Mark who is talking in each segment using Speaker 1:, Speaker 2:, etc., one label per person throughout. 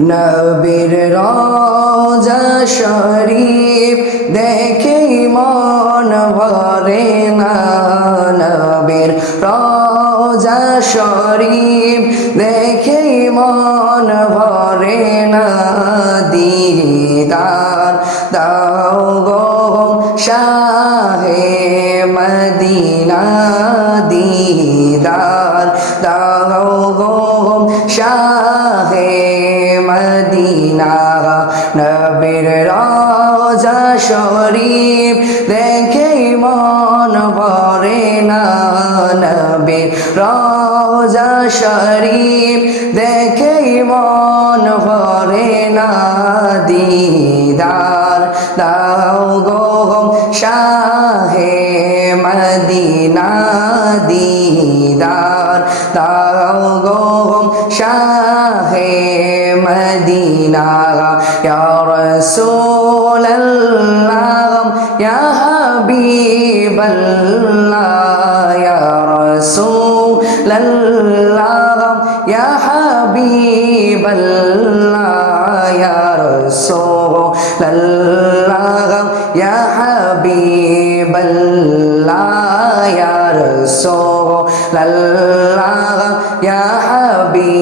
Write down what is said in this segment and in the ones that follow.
Speaker 1: নবীর রোজা শরীফ দেখে মন ভরে না। নবীর রোজা শরীফ দেখে মন ভরে না। দিদার দাও গো শাহে নবীর রাজা শরীফ দেখে মন ভরে না। নবীর রাজা শরীফ দেখে মন ভরে না। দিদার দাও গো শাহে মদিনা দিদার দাও গো শাহে মদিনা ইয়া রাসূলাল্লাহ ইয়া হাবিবাল্লাহ ইয়া রাসূলাল্লাহ ইয়া হাবিবাল্লাহ ইয়া রাসূলাল্লাহ ইয়া হাবিবাল্লাহ ইয়া রাসূলাল্লাহ ইয়া হাবিবাল্লাহ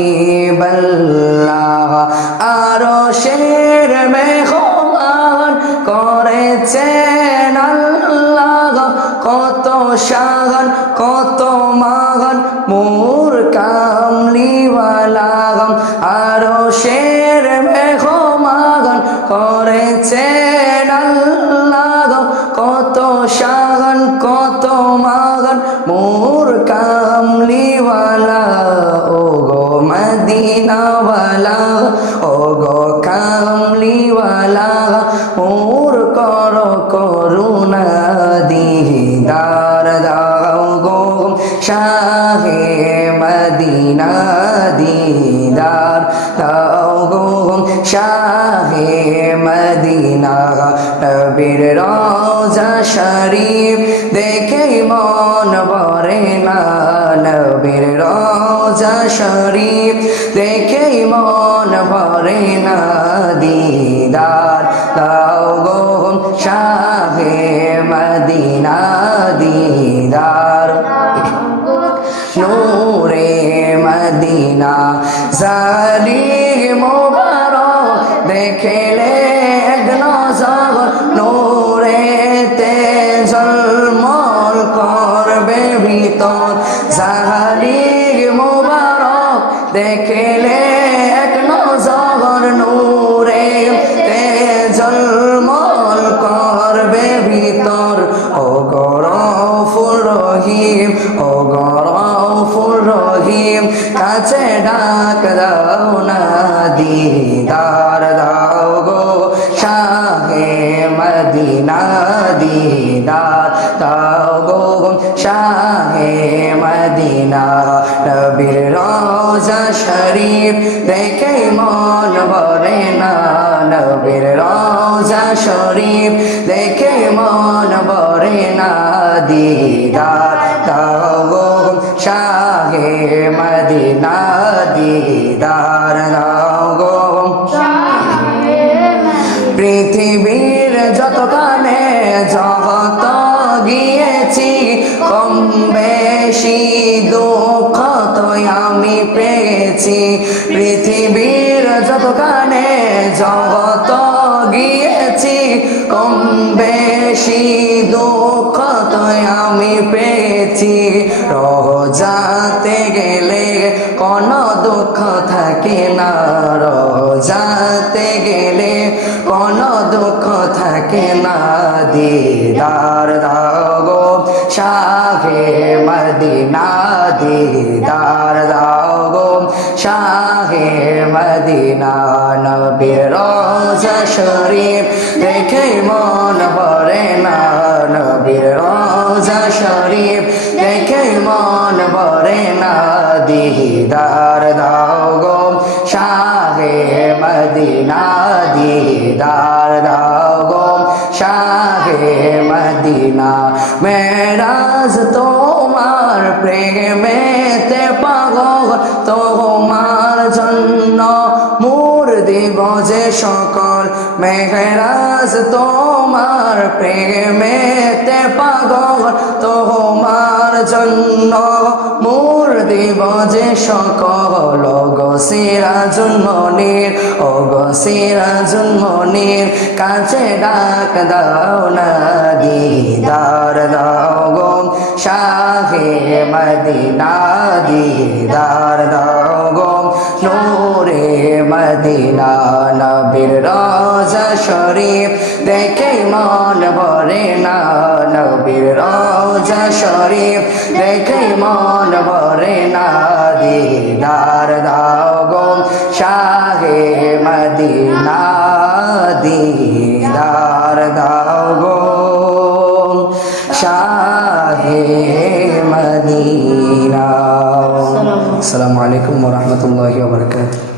Speaker 1: আরশের মেহমান করেছেন আল্লাহ। কত শাগান কত মাগান মোর কামলিওয়ালা আরও মেহমান করেছেন আল্লাহ। কত শাগান কত মোর কর করুণা দিদার দাও গো শাহে মদিনা দিদার। দাও গো শাহে মদিনা, নবীর রোজা শরীফ দেখে মন ভরে না। নবীর রোজা শরীফ দেখে মন ভরে না দিদার। দাও গো শাহে মদিনা দিদার। নূরে মদিনা জালি রহিম, কাছে ডাক দাও না, দিদার দাও গো। শাহে মদিনা দিদার দাও গো। শাহে মদিনা নবীর রোজা শরীফ দেখে মন ভরে না। নবীর রোজা শরীফ দেখে মন ভরে না। দিদার দাও গো। শাহে মদিনা দিদার গো পৃথিবীর যত কানে জগত গিয়েছি কম বেশি দুঃখ তো আমি পেয়েছি পৃথিবীর যত কানে জগত গিয়েছি কম বেশি দুঃখ তো পেয়েছি। রোজাতে গেলে কোনো দুঃখ থাকে না। রোজাতে গেলে কোনো দুঃখ থাকে না। দিদার দাও গো শাহে মদিনা, দিদার দাও গো শাহে মদিনা। নবীর রোজা শরীফ দেখে মন ভরে না। নবীর শরীফ, দেখে মন ভরে না দিদার দাও গো। শাহে মদিনা দিদার দাও গো। শাহে মদিনা, মেরাজ তোমার প্রেমেতে পাগল। তোমার জন্য মুর দিব যে সকল। মেঘরাজ তোমার প্রেমেতে জন্য মোর দেব যে সকল। অগসেরা সিরাজুল মনির ও গো সিরাজুল মনির কাছে ডাক দাও না দিদার দাও গো। শাহে মদিনা দিদার দাও গো। নূরে মদিনা নবীর রোজা শরীফ দেখে মন ভরে না। নবীর রোজা শরীফ দেখে মন ভরে না। দিদার দাও গো শাহে মদিনা দিদার দাও গো শাহে মদিনা। আসসালামু আলাইকুম ওয়া রাহমাতুল্লাহি ওয়া বারাকাতুহু।